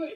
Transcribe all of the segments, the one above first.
Hey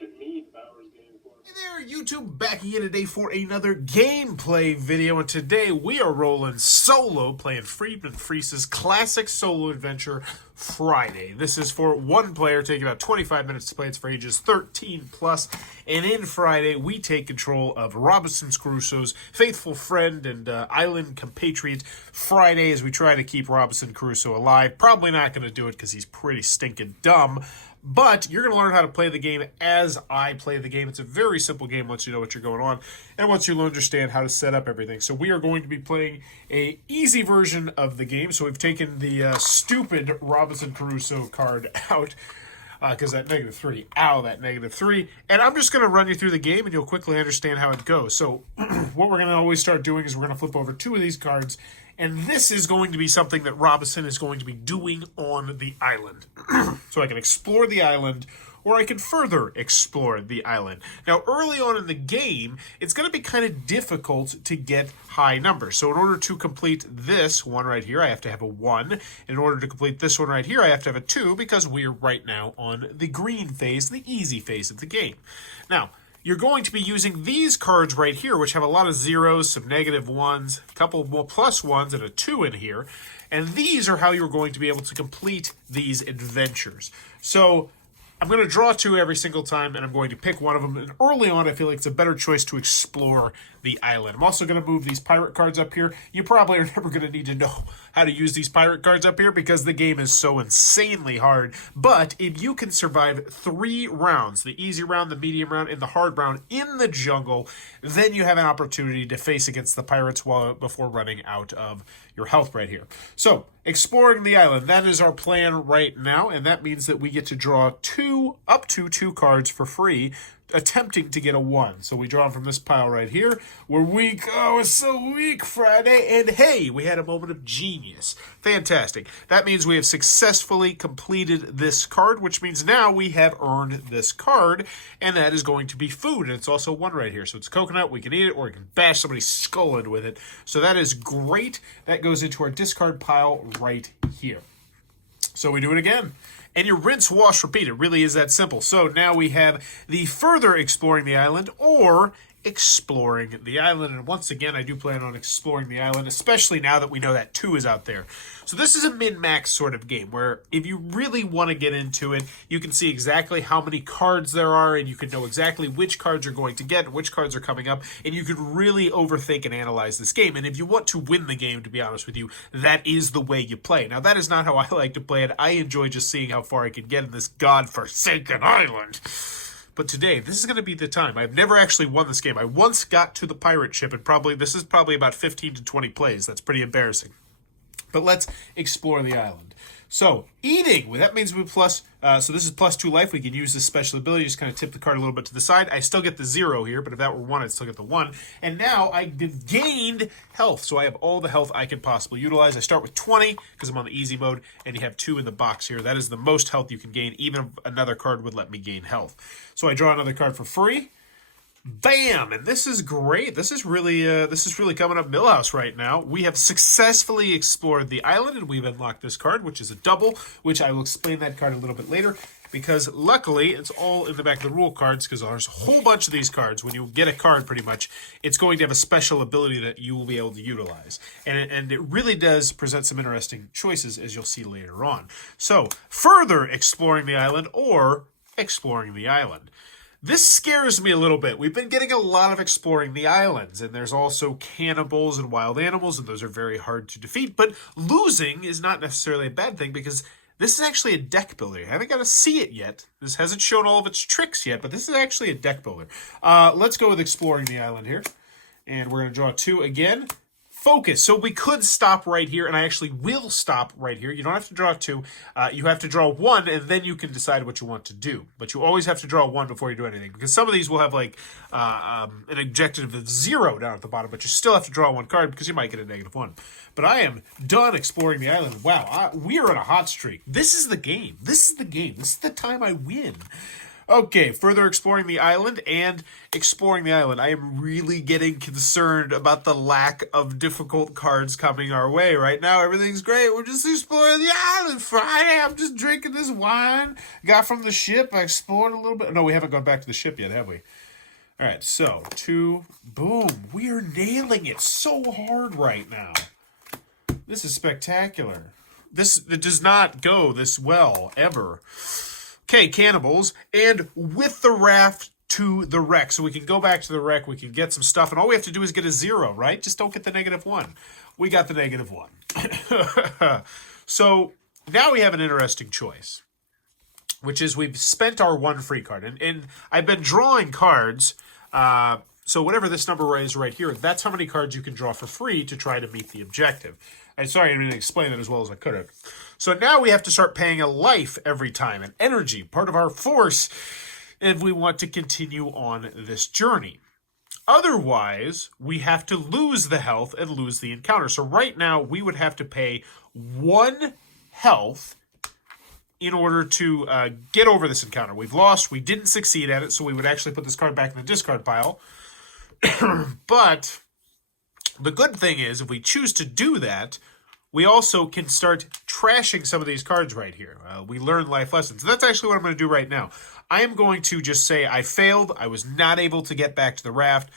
there, YouTube, back again today for another gameplay video, and today we are rolling solo, playing Friedman Freese's classic solo adventure, Friday. This is for one player, taking about 25 minutes to play. It's for ages 13 plus, and in Friday, we take control of Robinson Crusoe's faithful friend and island compatriot, Friday, as we try to keep Robinson Crusoe alive. Probably not going to do it because he's pretty stinking dumb. But you're going to learn how to play the game as I play the game. It's a very simple game once you know what you're going on and once you understand how to set up everything. So we are going to be playing a easy version of the game. So we've taken the stupid Robinson Crusoe card out because that -3. Ow, that -3. And I'm just going to run you through the game and you'll quickly understand how it goes. So what we're going to always start doing is we're going to flip over 2 of these cards. And this is going to be something that Robinson is going to be doing on the island. So I can explore the island, or I can further explore the island. Now, early on in the game, it's going to be kind of difficult to get high numbers. So in order to complete this one right here, I have to have a 1. In order to complete this one right here, I have to have a 2, because we're right now on the green phase, the easy phase of the game. Now, you're going to be using these cards right here, which have a lot of zeros, some -1s, a couple more +1s, and a 2 in here. And these are how you're going to be able to complete these adventures. So I'm going to draw 2 every single time, and I'm going to pick one of them. And early on, I feel like it's a better choice to explore the island. I'm also going to move these pirate cards up here. You probably are never going to need to know how to use these pirate cards up here because the game is so insanely hard. But if you can survive 3 rounds, the easy round, the medium round, and the hard round in the jungle, then you have an opportunity to face against the pirates before running out of your health right here. So, exploring the island, that is our plan right now, and that means that we get to draw up to 2 cards for free, attempting to get a 1. So we draw from this pile right here. We're weak. Oh, it's so weak, Friday. And hey, we had a moment of genius. Fantastic. That means we have successfully completed this card, which means now we have earned this card, and that is going to be food. And it's also 1 right here. So it's coconut. We can eat it, or we can bash somebody's skull in with it. So that is great. That goes into our discard pile right here. So we do it again. And you rinse, wash, repeat. It really is that simple. So now we have the further exploring the island or exploring the island. And once again, I do plan on exploring the island, especially now that we know that 2 is out there. So this is a min-max sort of game where if you really want to get into it, you can see exactly how many cards there are and you can know exactly which cards you're going to get and which cards are coming up. And you could really overthink and analyze this game. And if you want to win the game, to be honest with you, that is the way you play. Now, that is not how I like to play it. I enjoy just seeing how far I can get in this godforsaken island. But today, this is going to be the time. I've never actually won this game. I once got to the pirate ship, and this is probably about 15 to 20 plays. That's pretty embarrassing. But let's explore the island. So, eating. Well, that means we so this is +2 life. We can use this special ability. Just kind of tip the card a little bit to the side. I still get the 0 here, but if that were 1, I'd still get the 1. And now I've gained health. So I have all the health I can possibly utilize. I start with 20 because I'm on the easy mode, and you have 2 in the box here. That is the most health you can gain. Even if another card would let me gain health. So I draw another card for free. Bam! And this is great. This is really coming up Millhouse right now. We have successfully explored the island, and we've unlocked this card, which is a double, which I will explain that card a little bit later, because luckily it's all in the back of the rule cards, because there's a whole bunch of these cards. When you get a card, pretty much, it's going to have a special ability that you will be able to utilize. And it really does present some interesting choices, as you'll see later on. So, further exploring the island, or exploring the island. This scares me a little bit. We've been getting a lot of exploring the islands, and there's also cannibals and wild animals, and those are very hard to defeat. But losing is not necessarily a bad thing, because this is actually a deck builder. I haven't got to see it yet. This hasn't shown all of its tricks yet, but this is actually a deck builder. Let's go with exploring the island here. And we're going to draw 2 again. Focus. So we could stop right here, and I actually will stop right here. You don't have to draw 2. You have to draw 1, and then you can decide what you want to do. But you always have to draw 1 before you do anything, because some of these will have like an objective of 0 down at the bottom, but you still have to draw 1 card because you might get a -1. But I am done exploring the island. Wow, we are on a hot streak. This is the game. This is the game. This is the time I win. Okay, further exploring the island and exploring the island. I am really getting concerned about the lack of difficult cards coming our way right now. Everything's great. We're just exploring the island Friday. I'm just drinking this wine. Got from the ship. I explored a little bit. No, we haven't gone back to the ship yet, have we? All right, so 2, boom. We are nailing it so hard right now. This is spectacular. It does not go this well, ever. Okay, cannibals, and with the raft to the wreck. So we can go back to the wreck, we can get some stuff, and all we have to do is get a 0, right? Just don't get the -1. We got the -1. So now we have an interesting choice, which is we've spent our 1 free card. And I've been drawing cards, so whatever this number is right here, that's how many cards you can draw for free to try to meet the objective. I'm sorry I didn't explain that as well as I could have. So now we have to start paying a life every time, an energy, part of our force, if we want to continue on this journey. Otherwise, we have to lose the health and lose the encounter. So right now, we would have to pay 1 health in order to get over this encounter. We've lost, we didn't succeed at it, so we would actually put this card back in the discard pile. But the good thing is, if we choose to do that, we also can start trashing some of these cards right here. We learn life lessons. So that's actually what I'm going to do right now. I am going to just say I failed. I was not able to get back to the raft.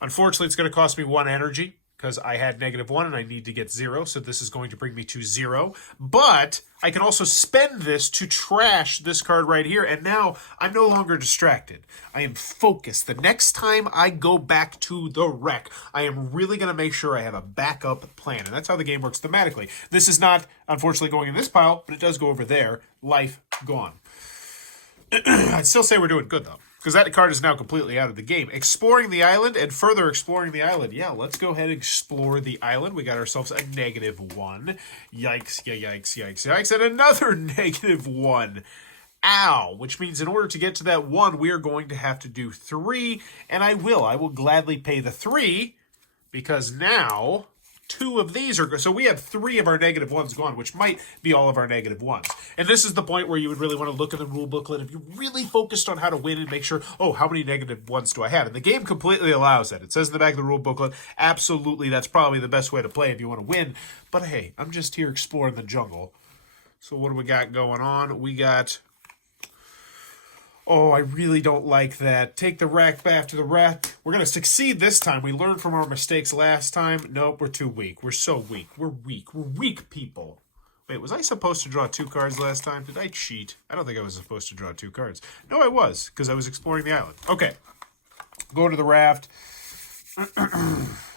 Unfortunately, it's going to cost me 1 energy because I had -1 and I need to get 0. So this is going to bring me to 0. But I can also spend this to trash this card right here. And now I'm no longer distracted. I am focused. The next time I go back to the wreck, I am really going to make sure I have a backup plan. And that's how the game works thematically. This is not, unfortunately, going in this pile, but it does go over there. Life gone. I'd still say we're doing good, though, because that card is now completely out of the game. Exploring the island and further exploring the island. Yeah, let's go ahead and explore the island. We got ourselves a -1. Yikes, yikes, yikes, yikes. And another -1. Ow. Which means in order to get to that 1, we are going to have to do 3. And I will gladly pay the 3 because now 2 of these are... So we have 3 of our -1s gone, which might be all of our -1s. And this is the point where you would really want to look at the rule booklet if you're really focused on how to win and make sure, oh, how many -1s do I have? And the game completely allows that. It says in the back of the rule booklet, absolutely, that's probably the best way to play if you want to win. But hey, I'm just here exploring the jungle. So what do we got going on? We got... Oh, I really don't like that. Take the rack back to the rack. We're going to succeed this time. We learned from our mistakes last time. Nope, we're too weak. We're so weak. We're weak. We're weak people. Wait, was I supposed to draw 2 cards last time? Did I cheat? I don't think I was supposed to draw 2 cards. No, I was, because I was exploring the island. Okay. Go to the raft.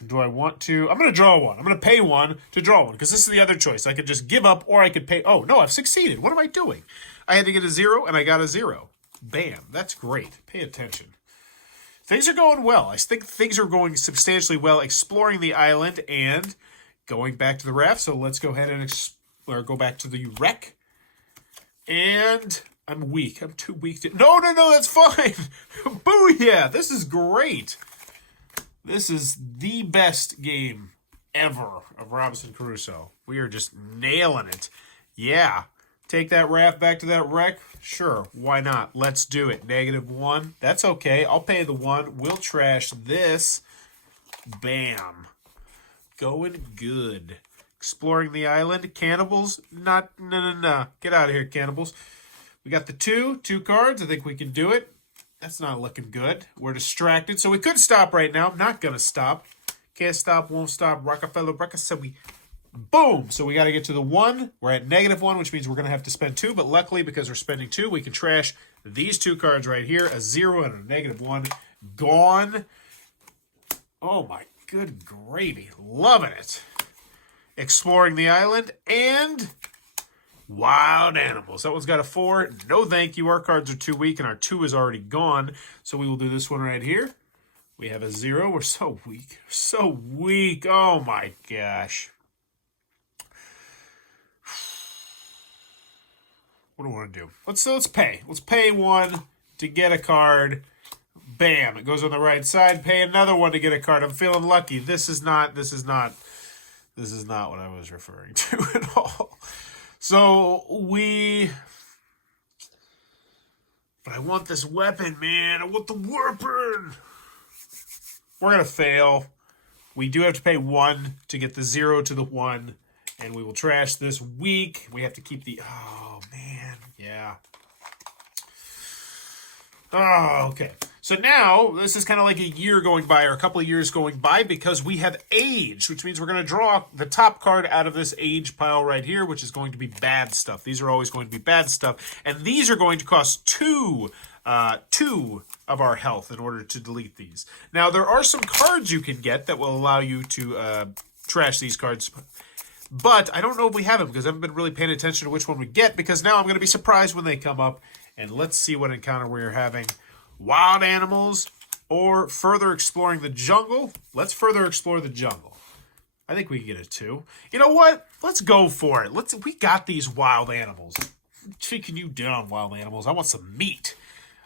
Do I want to? I'm going to draw 1. I'm going to pay 1 to draw 1, because this is the other choice. I could just give up, or I could pay... Oh, no, I've succeeded. What am I doing? I had to get a 0, and I got a 0. Bam. That's great. Pay attention. Things are going well. I think things are going substantially well exploring the island and going back to the raft. So let's go ahead and go back to the wreck. And I'm weak. I'm too weak to... No, that's fine. Booyah. This is great. This is the best game ever of Robinson Crusoe. We are just nailing it. Yeah. Take that raft back to that wreck? Sure, why not? Let's do it. -1. That's okay. I'll pay the 1. We'll trash this. Bam. Going good. Exploring the island. Cannibals? No. Get out of here, cannibals. We got the 2 cards. I think we can do it. That's not looking good. We're distracted, so we could stop right now. I'm not going to stop. Can't stop, won't stop. Rockefeller, we... Boom! So we got to get to the 1. We're at -1, which means we're going to have to spend 2. But luckily, because we're spending 2, we can trash these 2 cards right here. A 0 and a -1. Gone. Oh, my good gravy. Loving it. Exploring the island and wild animals. That one's got a 4. No thank you. Our cards are too weak, and our 2 is already gone. So we will do this one right here. We have a 0. We're so weak. So weak. Oh, my gosh. What do I want to do? Let's pay. Let's pay 1 to get a card. Bam. It goes on the right side. Pay another 1 to get a card. I'm feeling lucky. This is not what I was referring to at all. So we But I want this weapon, man. I want the weapon. We're going to fail. We do have to pay 1 to get the 0 to the 1. And we will trash this week. We have to keep the... Oh, man. Yeah. Oh, okay. So now, this is kind of like a year going by, or a couple of years going by, because we have age, which means we're going to draw the top card out of this age pile right here, which is going to be bad stuff. These are always going to be bad stuff. And these are going to cost 2 of our health in order to delete these. Now, there are some cards you can get that will allow you to trash these cards. But I don't know if we have them, because I haven't been really paying attention to which one we get, because now I'm going to be surprised when they come up. And let's see what encounter we're having. Wild animals or further exploring the jungle. Let's further explore the jungle. I think we can get a 2. You know what? Let's go for it. We got these wild animals. Taking you down, wild animals. I want some meat.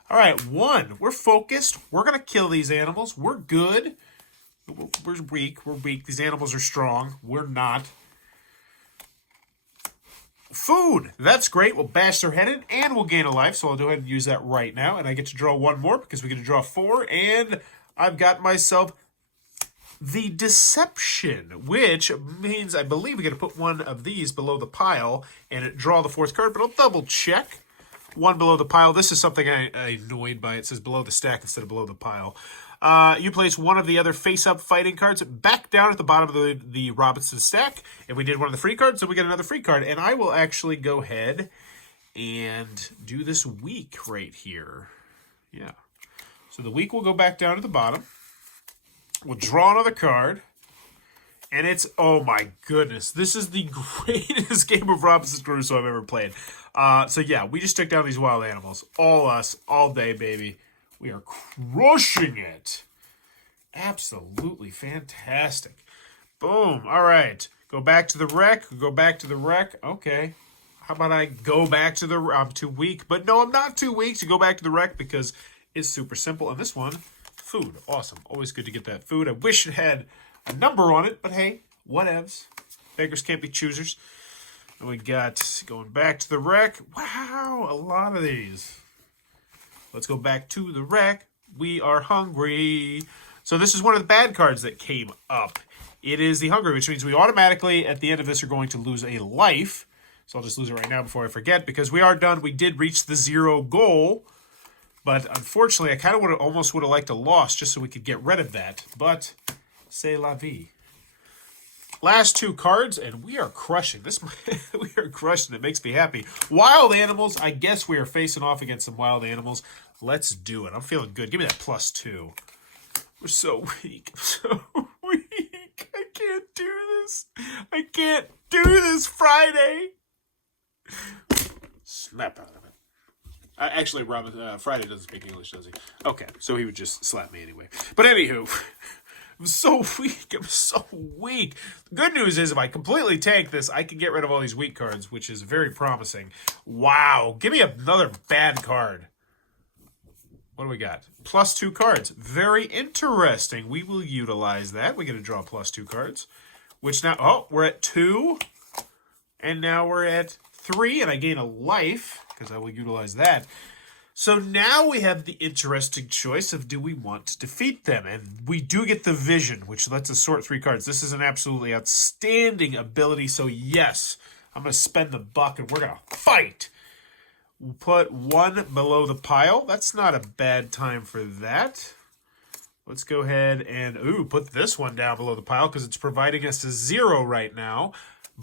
All right, 1. We're focused. We're going to kill these animals. We're good. We're weak. We're weak. These animals are strong. We're not. Food. That's great. We'll bash their head in, and we'll gain a life. So I'll go ahead and use that right now. And I get to draw 1 more because we get to draw 4. And I've got myself the Deception, which means I believe we got to put 1 of these below the pile and draw the 4th card. But I'll double check. 1 below the pile. This is something I'm annoyed by. It says below the stack instead of below the pile. You place 1 of the other face-up fighting cards back down at the bottom of the Robinson stack. And we did 1 of the free cards, so we get another free card. And I will actually go ahead and do this week right here. Yeah. So the week will go back down to the bottom. We'll draw another card. And it's, oh my goodness, this is the greatest game of Robinson Crusoe I've ever played. So yeah, we just took down these wild animals. All us, all day, baby. We are crushing it. Absolutely fantastic. Boom. All right. Go back to the wreck. Go back to the wreck. Okay. How about I go back to the... I'm too weak. But no, I'm not too weak to go back to the wreck because it's super simple. And this one, food. Awesome. Always good to get that food. I wish it had a number on it, but hey, whatevs. Beggars can't be choosers. And we got going back to the wreck. Wow, a lot of these. Let's go back to the wreck. We are hungry. So this is one of the bad cards that came up. It is the hungry, which means we automatically, at the end of this, are going to lose a life. So I'll just lose it right now before I forget, because we are done. We did reach the 0 goal. But unfortunately, I kind of almost would have liked a loss just so we could get rid of that. But, c'est la vie. Last 2 cards, and we are crushing. We are crushing. It makes me happy. Wild animals. I guess we are facing off against some wild animals. Let's do it. I'm feeling good. Give me that +2. We're so weak. I'm so weak. I can't do this. I can't do this Friday. Snap out of it. Actually, Friday doesn't speak English, does he? Okay, so he would just slap me anyway. But anywho... I'm so weak. I'm so weak. The good news is if I completely tank this, I can get rid of all these weak cards, which is very promising. Wow. Give me another bad card. What do we got? +2 cards. Very interesting. We will utilize that. We get to draw +2 cards, which now, oh, we're at 2. And now we're at 3, and I gain a life because I will utilize that. So now we have the interesting choice of do we want to defeat them? And we do get the vision, which lets us sort 3 cards. This is an absolutely outstanding ability. So yes, I'm going to spend the buck and we're going to fight. We'll put 1 below the pile. That's not a bad time for that. Let's go ahead and, put this one down below the pile because it's providing us a 0 right now.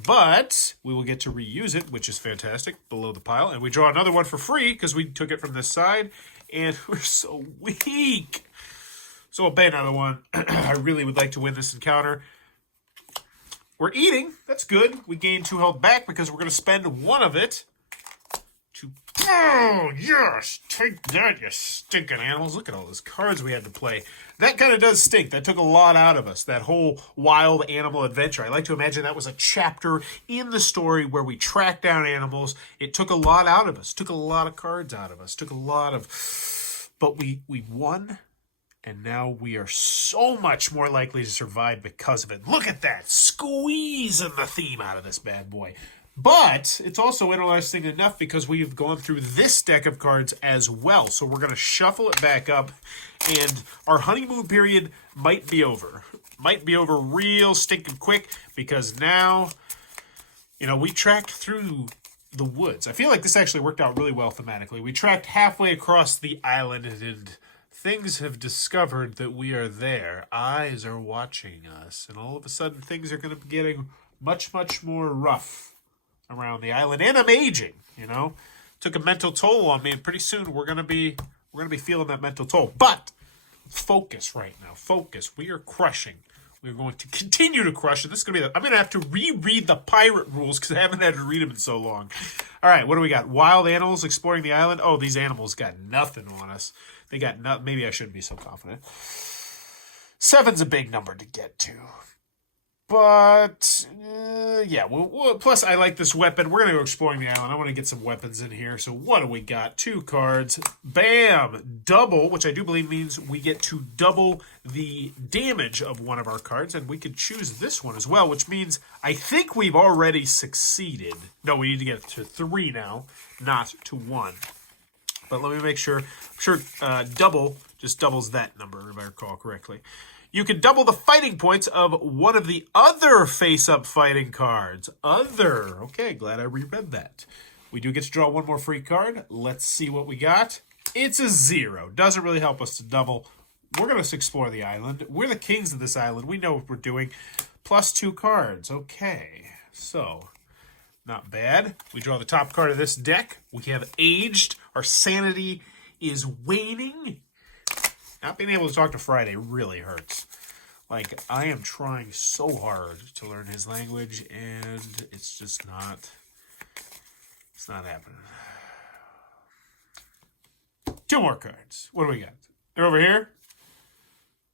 But we will get to reuse it, which is fantastic, below the pile. And we draw another one for free because we took it from this side. And we're so weak. So I'll pay another one. I really would like to win this encounter. We're eating. That's good. We gain 2 health back because we're going to spend 1 of it to... Oh, yes! Take that, you stinking animals. Look at all those cards we had to play. That kind of does stink. That took a lot out of us, that whole wild animal adventure. I like to imagine that was a chapter in the story where we tracked down animals. It took a lot out of us. Took a lot of cards out of us. Took a lot of... But we won, and now we are so much more likely to survive because of it. Look at that! Squeezing the theme out of this bad boy. But it's also interesting enough because we've gone through this deck of cards as well. So we're going to shuffle it back up, and our honeymoon period might be over. Might be over real stinking quick because now, we tracked through the woods. I feel like this actually worked out really well thematically. We tracked halfway across the island, and things have discovered that we are there. Eyes are watching us, and all of a sudden things are going to be getting much, much more rough around the island. And I'm aging, Took a mental toll on me, and pretty soon we're gonna be feeling that mental toll. But focus right now. Focus. We are crushing. We're going to continue to crush it. This is going to be I'm going to have to reread the pirate rules because I haven't had to read them in so long. All right, what do we got? Wild animals exploring the island. Oh, these animals got nothing on us. They got nothing. Maybe I shouldn't be so confident. 7's a big number to get to. But, yeah. Plus, I like this weapon. We're going to go exploring the island. I want to get some weapons in here. So what do we got? 2 cards. Bam! Double, which I do believe means we get to double the damage of one of our cards. And we could choose this one as well, which means I think we've already succeeded. No, we need to get to 3 now, not to 1. But let me make sure. I'm sure double just doubles that number, if I recall correctly. You can double the fighting points of one of the other face-up fighting cards. Okay, glad I reread that. We do get to draw one more free card. Let's see what we got. It's a 0. Doesn't really help us to double. We're going to explore the island. We're the kings of this island. We know what we're doing. Plus 2 cards. Okay, so not bad. We draw the top card of this deck. We have aged. Our sanity is waning. Not being able to talk to Friday really hurts. Like, I am trying so hard to learn his language, and it's just not... It's not happening. 2 more cards. What do we got? They're over here?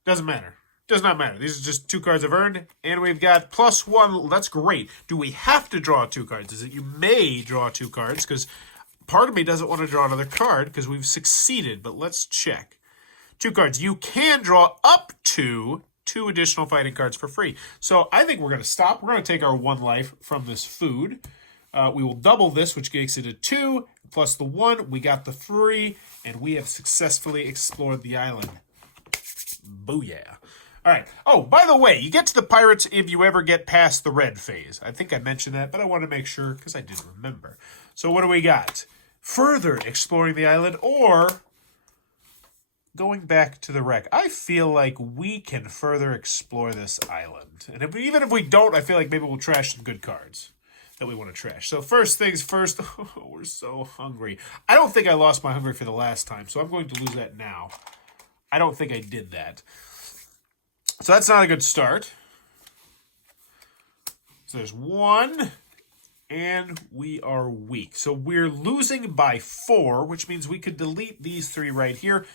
Doesn't matter. Does not matter. These are just 2 cards I've earned, and we've got +1. That's great. Do we have to draw 2 cards? Is it you may draw 2 cards, because part of me doesn't want to draw another card, because we've succeeded, but let's check. 2 cards. You can draw up to 2 additional fighting cards for free. So I think we're going to stop. We're going to take our 1 life from this food. We will double this, which makes it a 2. Plus the 1, we got the 3, and we have successfully explored the island. Booyah. All right. Oh, by the way, you get to the pirates if you ever get past the red phase. I think I mentioned that, but I want to make sure because I didn't remember. So what do we got? Further exploring the island or... going back to the wreck. I feel like we can further explore this island. And even if we don't, I feel like maybe we'll trash some good cards that we want to trash. So first things first, we're so hungry. I don't think I lost my hunger for the last time, so I'm going to lose that now. I don't think I did that. So that's not a good start. So there's 1, and we are weak. So we're losing by 4, which means we could delete these 3 right here.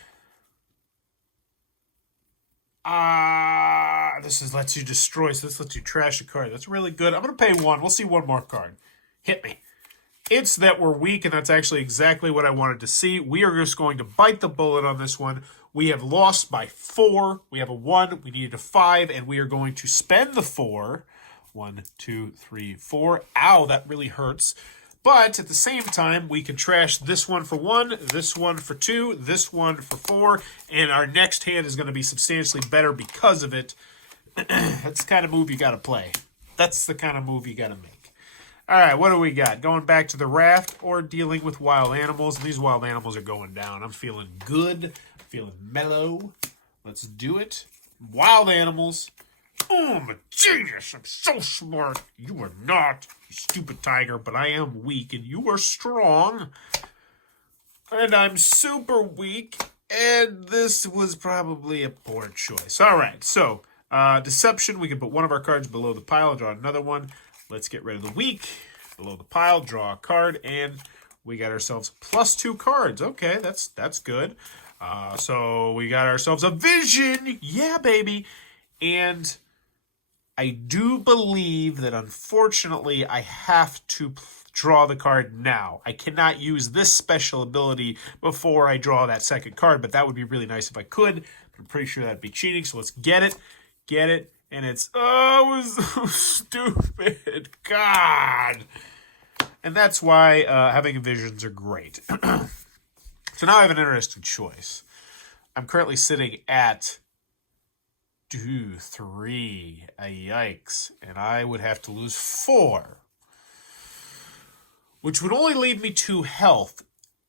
This lets you destroy, so this lets you trash a card. That's really good. I'm going to pay 1. We'll see 1 more card. Hit me. It's that we're weak, and that's actually exactly what I wanted to see. We are just going to bite the bullet on this one. We have lost by 4. We have a 1. We needed a 5, and we are going to spend the 4. 1, 2, 3, 4. Ow, that really hurts. But at the same time, we can trash this one for 1, this one for 2, this one for 4, and our next hand is going to be substantially better because of it. That's the kind of move you got to play. That's the kind of move you got to make. All right, what do we got? Going back to the raft or dealing with wild animals? These wild animals are going down. I'm feeling good. I'm feeling mellow. Let's do it. Wild animals. Oh, I'm a genius. I'm so smart. You are not, you stupid tiger, but I am weak, and you are strong. And I'm super weak, and this was probably a poor choice. All right, so deception. We can put one of our cards below the pile, draw another one. Let's get rid of the weak. Below the pile, draw a card, and we got ourselves +2 cards. Okay, that's good. So we got ourselves a vision. Yeah, baby. And I do believe that, unfortunately, I have to draw the card now. I cannot use this special ability before I draw that second card, but that would be really nice if I could. I'm pretty sure that'd be cheating, so let's get it. Get it. And it's, oh, it was so stupid. God. And that's why having visions are great. So now I have an interesting choice. I'm currently sitting at 2, 3. Yikes. And I would have to lose 4. Which would only leave me 2 health.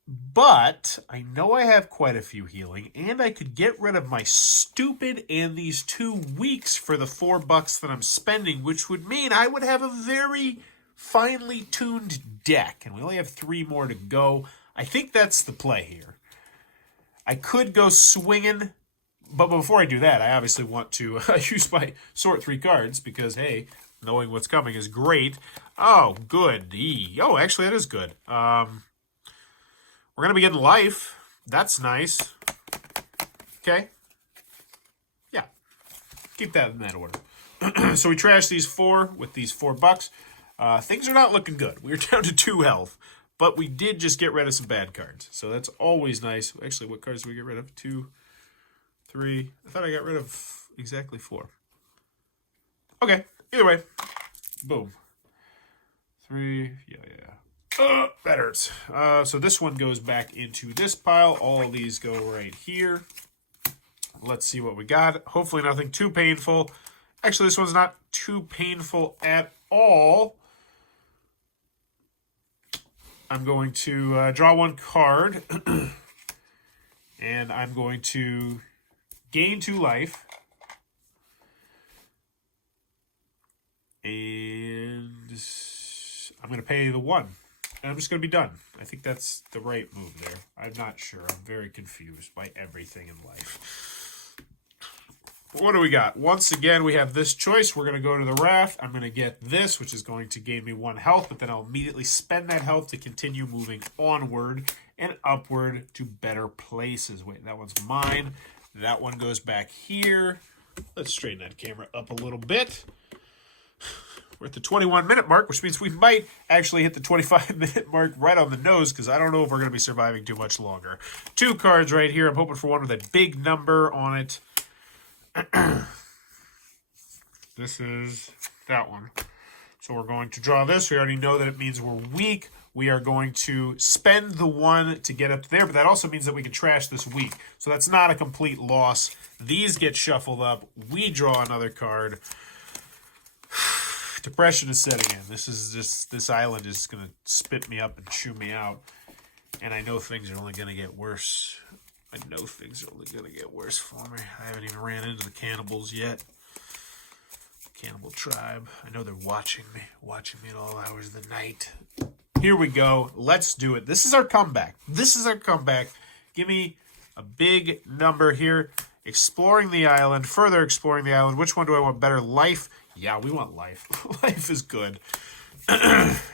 But I know I have quite a few healing, and I could get rid of my stupid and these 2 weeks for the $4 that I'm spending, which would mean I would have a very finely tuned deck. And we only have 3 more to go. I think that's the play here. I could go swinging, but before I do that, I obviously want to use my sort 3 cards because, hey, knowing what's coming is great. Oh, good. Oh, actually, that is good. We're going to be getting life. That's nice. Okay. Yeah. Keep that in that order. So we trashed these 4 with these $4. Things are not looking good. We're down to 2 health. But we did just get rid of some bad cards. So that's always nice. Actually, what cards did we get rid of? 2, 3. I thought I got rid of exactly 4. Okay. Either way. Boom. 3. Yeah. That hurts. So this one goes back into this pile. All of these go right here. Let's see what we got. Hopefully nothing too painful. Actually, this one's not too painful at all. I'm going to draw 1 card. And I'm going to gain 2 life. And I'm going to pay the 1. And I'm just going to be done. I think that's the right move there. I'm not sure. I'm very confused by everything in life. What do we got? Once again, we have this choice. We're going to go to the raft. I'm going to get this, which is going to gain me 1 health, but then I'll immediately spend that health to continue moving onward and upward to better places. Wait, that one's mine. That one goes back here. Let's straighten that camera up a little bit. We're at the 21-minute mark, which means we might actually hit the 25-minute mark right on the nose because I don't know if we're going to be surviving too much longer. 2 cards right here. I'm hoping for one with a big number on it. This is that one. So we're going to draw this. We already know that it means we're weak. We are going to spend the 1 to get up there, but that also means that we can trash this weak. So that's not a complete loss. These get shuffled up. We draw another card. Depression is setting in. This island is going to spit me up and chew me out. And I know things are only going to get worse. I know things are only going to get worse for me. I haven't even ran into the cannibals yet. Cannibal tribe. I know they're watching me at all hours of the night. Here we go. Let's do it. This is our comeback. Give me a big number here. Exploring the island. Further exploring the island. Which one do I want better? Life. Yeah, we want life. Life is good. 5.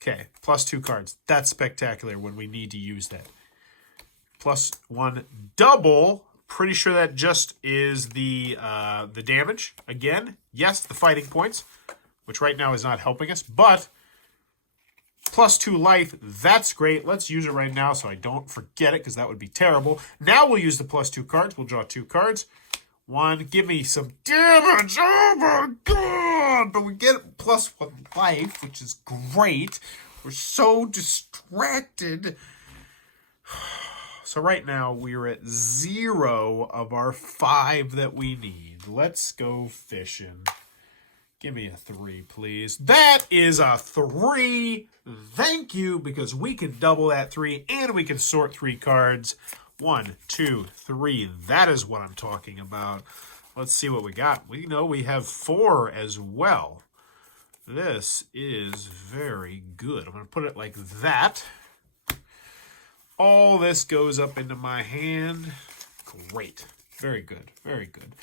Okay, plus 2 cards. That's spectacular when we need to use that. Plus 1 double. Pretty sure that just is the damage. Again, yes, the fighting points, which right now is not helping us, but plus 2 life, that's great. Let's use it right now so I don't forget it because that would be terrible. Now we'll use the plus 2 cards. We'll draw 2 cards. 1, give me some damage. Oh my god! But we get plus 1 life, which is great. We're so distracted. So right now we're at 0 of our 5 that we need. Let's go fishing. Give me a 3, please. That is a 3. Thank you, because we can double that 3 and we can sort 3 cards. 1, 2, 3. That is what I'm talking about. Let's see what we got. We know we have 4 as well. This is very good. I'm going to put it like that. All this goes up into my hand. Great. Very good. Very good.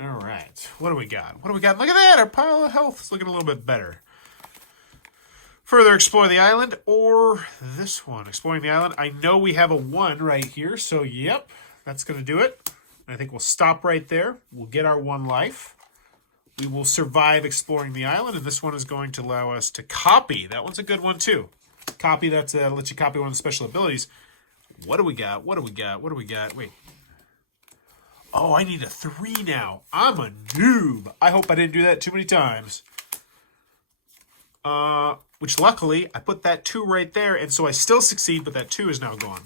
All right. What do we got? What do we got? Look at that. Our pile of health is looking a little bit better. Further explore the island, or this one, exploring the island. I know we have a 1 right here, so yep, that's going to do it. I think we'll stop right there. We'll get our 1 life. We will survive exploring the island, and this one is going to allow us to copy. That one's a good one, too. Copy, that's lets you copy one of the special abilities. What do we got? What do we got? What do we got? Wait. Oh, I need a 3 now. I'm a noob. I hope I didn't do that too many times. which luckily I put that 2 right there, and so I still succeed, but that 2 is now gone.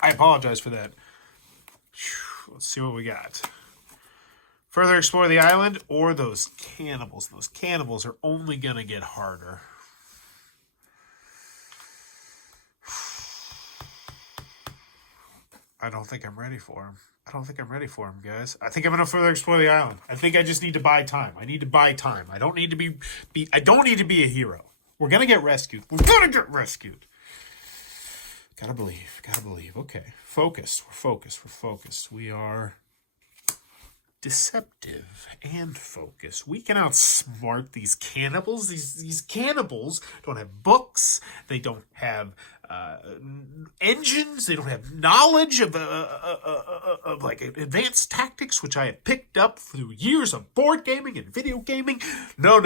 I apologize for that. Let's see what we got. Further explore the island or those cannibals. Those cannibals are only going to get harder. I don't think I'm ready for him. I don't think I'm ready for him, guys. I think I'm going to further explore the island. I think I just need to buy time. I need to buy time. I don't need to be I don't need to be a hero. We're going to get rescued. We're going to get rescued. Gotta believe. Gotta believe. Okay. Focused. We're focused. We're focused. We are deceptive and focused. We can outsmart these cannibals. These cannibals don't have books. They don't have engines. They don't have knowledge of like advanced tactics, which I have picked up through years of board gaming and video gaming. No.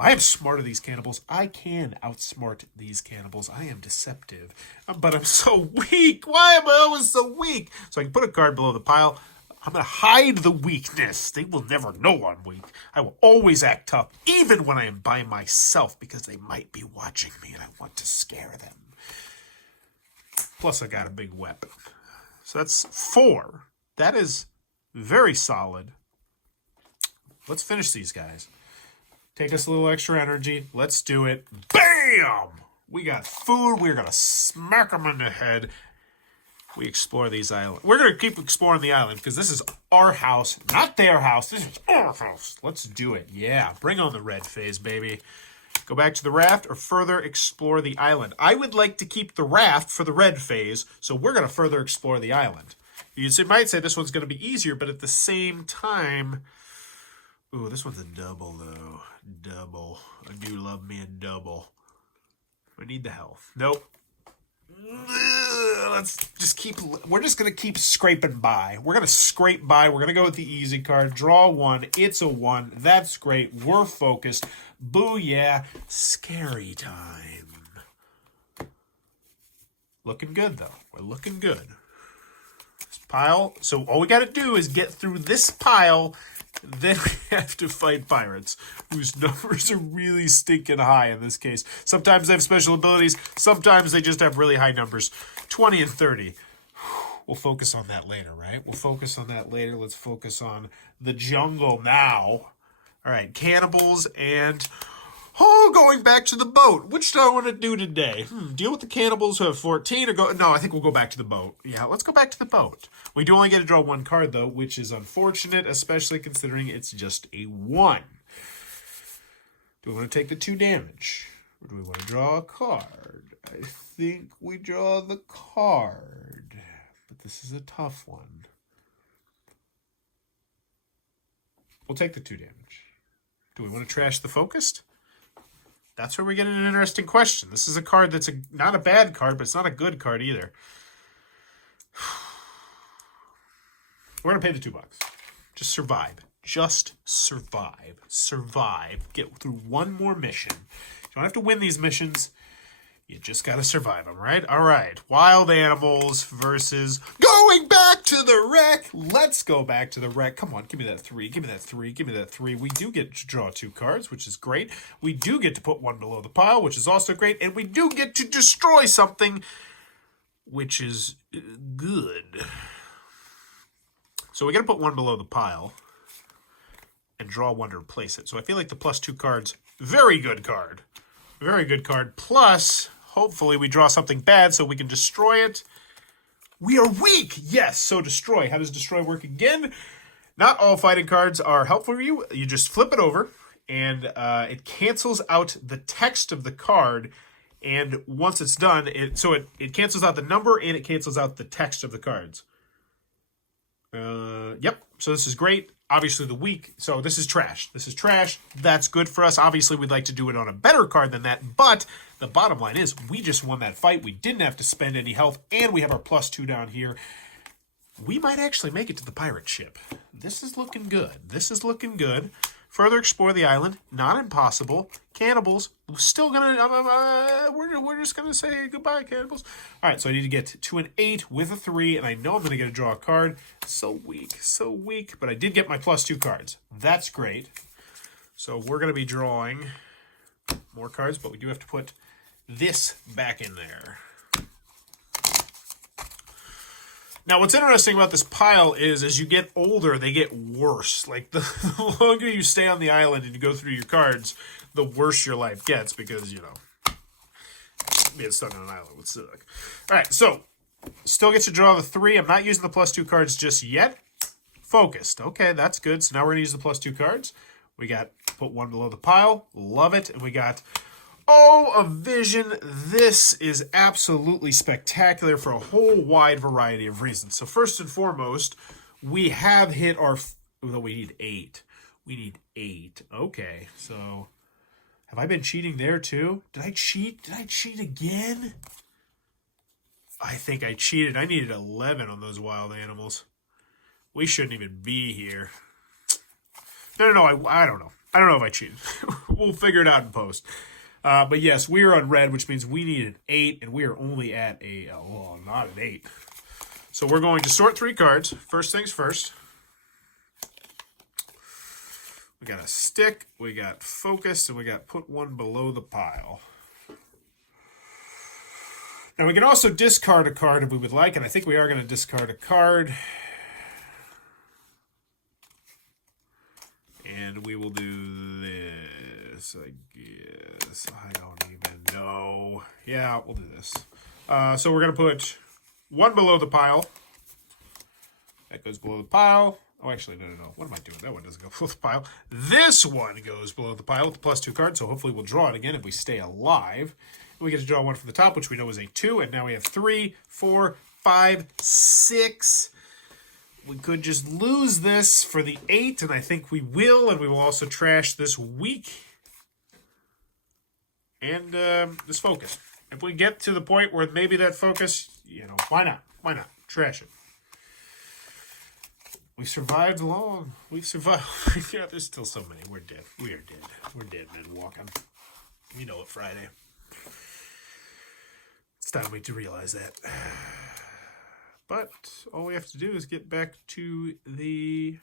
I am smarter than these cannibals. I can outsmart these cannibals. I am deceptive, but I'm so weak. Why am I always so weak? So I can put a card below the pile. I'm going to hide the weakness. They will never know I'm weak. I will always act tough, even when I am by myself, because they might be watching me and I want to scare them. Plus, I got a big weapon. So that's 4. That is very solid. Let's finish these guys. Take us a little extra energy. Let's do it. Bam! We got food. We're going to smack them in the head. We explore these islands. We're going to keep exploring the island because this is our house, not their house. This is our house. Let's do it. Yeah, bring on the red phase, baby. Go back to the raft or further explore the island. I would like to keep the raft for the red phase, so we're going to further explore the island. You might say this one's going to be easier, but at the same time... Ooh, this one's a double, though. Double. I do love me a double. I need the health. Nope. Let's just keep... We're just going to keep scraping by. We're going to scrape by. We're going to go with the easy card. Draw 1. It's a 1. That's great. We're focused. Booyah. Scary time. Looking good, though. We're looking good. This pile... So all we got to do is get through this pile... Then we have to fight pirates, whose numbers are really stinking high in this case. Sometimes they have special abilities. Sometimes they just have really high numbers. 20 and 30. We'll focus on that later, right? We'll focus on that later. Let's focus on the jungle now. All right, cannibals and... Oh, going back to the boat. Which do I want to do today? Deal with the cannibals who have 14 or go... No, I think we'll go back to the boat. Yeah, let's go back to the boat. We do only get to draw 1 card, though, which is unfortunate, especially considering it's just a 1. Do we want to take the 2 damage? Or do we want to draw a card? I think we draw the card. But this is a tough one. We'll take the 2 damage. Do we want to trash the focused? That's where we get an interesting question. This is a card that's not a bad card, but it's not a good card either. We're going to pay the $2. Just survive. Just survive. Survive. Get through 1 more mission. You don't have to win these missions. You just got to survive them, right? All right. Wild animals versus going back to the wreck. Let's go back to the wreck. Come on. Give me that 3. Give me that 3. Give me that 3. We do get to draw 2 cards, which is great. We do get to put 1 below the pile, which is also great. And we do get to destroy something, which is good. So we got to put 1 below the pile and draw 1 to replace it. So I feel like the +2 cards, very good card. Very good card. Plus, hopefully we draw something bad so we can destroy it. We are weak! Yes, so destroy. How does destroy work again? Not all fighting cards are helpful for you. You just flip it over, and it cancels out the text of the card. And once it's done, it cancels out the number, and it cancels out the text of the cards. Yep, so this is great. Obviously the weak, so this is trash. This is trash. That's good for us. Obviously we'd like to do it on a better card than that, but the bottom line is we just won that fight. We didn't have to spend any health, and we have our +2 down here. We might actually make it to the pirate ship. This is looking good. This is looking good. Further explore the island. Not impossible. Cannibals. We're still gonna... we're just gonna say goodbye, cannibals. All right, so I need to get to an 8 with a 3, and I know I'm gonna get to draw a card. So weak. But I did get my +2 cards. That's great. So we're gonna be drawing more cards, but we do have to put this back in there. Now, what's interesting about this pile is as you get older, they get worse. Like, the longer you stay on the island and you go through your cards, the worse your life gets because, you know, being stuck on an island would suck. All right, so still get to draw the 3. I'm not using the +2 cards just yet. Focused. Okay, that's good. So now we're going to use the +2 cards. We got put 1 below the pile. Love it. And we got... Oh, a vision. This is absolutely spectacular for a whole wide variety of reasons. So first and foremost, we have hit our... Well, we need 8. We need 8. Okay, so... Have I been cheating there too? Did I cheat? Did I cheat again? I think I cheated. I needed 11 on those wild animals. We shouldn't even be here. No, I don't know. I don't know if I cheated. We'll figure it out in post. But yes, we are on red, which means we need an 8, and we are only at a, oh, not an 8. So we're going to sort 3 cards. First things first. We got a stick, we got focus, and we got put 1 below the pile. Now we can also discard a card if we would like, and I think we are going to discard a card. And we will do this, I guess. I don't even know. Yeah, we'll do this. So we're going to put 1 below the pile. That goes below the pile. Oh, actually, no. What am I doing? That one doesn't go below the pile. This one goes below the pile with the +2 card, so hopefully we'll draw it again if we stay alive. We get to draw 1 from the top, which we know is a 2, and now we have 3, 4, 5, 6... We could just lose this for the 8, and I think we will, and we will also trash this week. And this focus. If we get to the point where maybe that focus, you know, why not? Why not? Trash it. We survived long. We've survived. Yeah, there's still so many. We're dead. We are dead. We're dead men walking. You know it, Friday. It's time to realize that. But all we have to do is get back to the...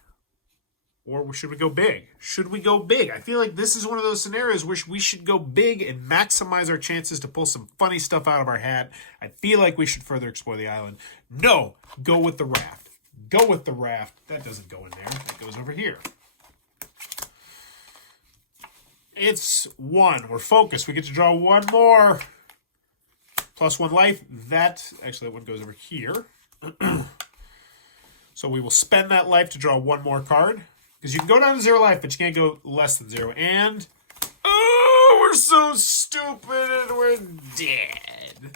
Or should we go big? Should we go big? I feel like this is one of those scenarios where we should go big and maximize our chances to pull some funny stuff out of our hat. I feel like we should further explore the island. No! Go with the raft. Go with the raft. That doesn't go in there. That goes over here. It's 1. We're focused. We get to draw 1 more. +1 life. That one goes over here. So we will spend that life to draw 1 more card. Because you can go down to 0 life, but you can't go less than 0. And... Oh, we're so stupid and we're dead.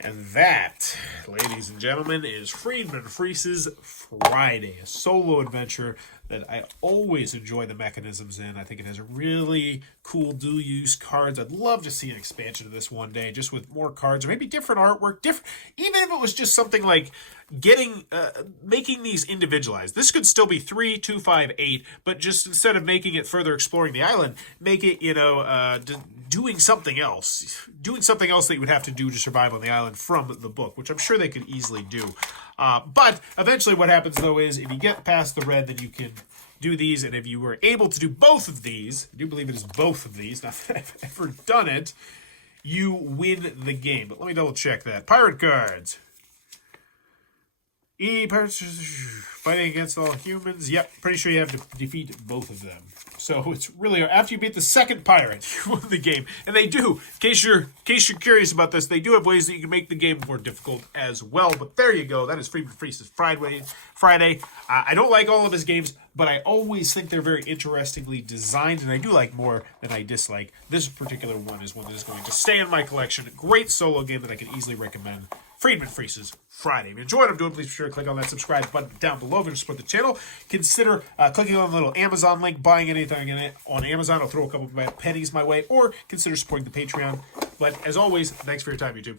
And that, ladies and gentlemen, is Friedman Freese's Friday, a solo adventure that I always enjoy the mechanisms in. I think it has a really cool dual-use cards. I'd love to see an expansion of this one day, just with more cards, or maybe different artwork. Even if it was just something like making these individualized. This could still be 3, 2, 5, 8, but just instead of making it further exploring the island, make it, doing something else. Doing something else that you would have to do to survive on the island from the book, which I'm sure they could easily do. But eventually what happens, though, is if you get past the red, then you can do these. And if you were able to do both of these, I do believe it is both of these, not that I've ever done it, you win the game. But let me double check that. Pirate cards. Pirates fighting against all humans. Yep, pretty sure you have to defeat both of them. So it's really, after you beat the second pirate, you win the game. And they do, in case you're curious about this, they do have ways that you can make the game more difficult as well. But there you go. That is Friedman Freese's Friday. I don't like all of his games, but I always think they're very interestingly designed, and I do like more than I dislike. This particular one is one that is going to stay in my collection. A great solo game that I can easily recommend. Friedman Freese's Friday. If you enjoyed what I'm doing, please be sure to click on that subscribe button down below if you want to support the channel. Consider clicking on the little Amazon link, buying anything in it on Amazon. I'll throw a couple of pennies my way, or consider supporting the Patreon. But as always, thanks for your time, YouTube.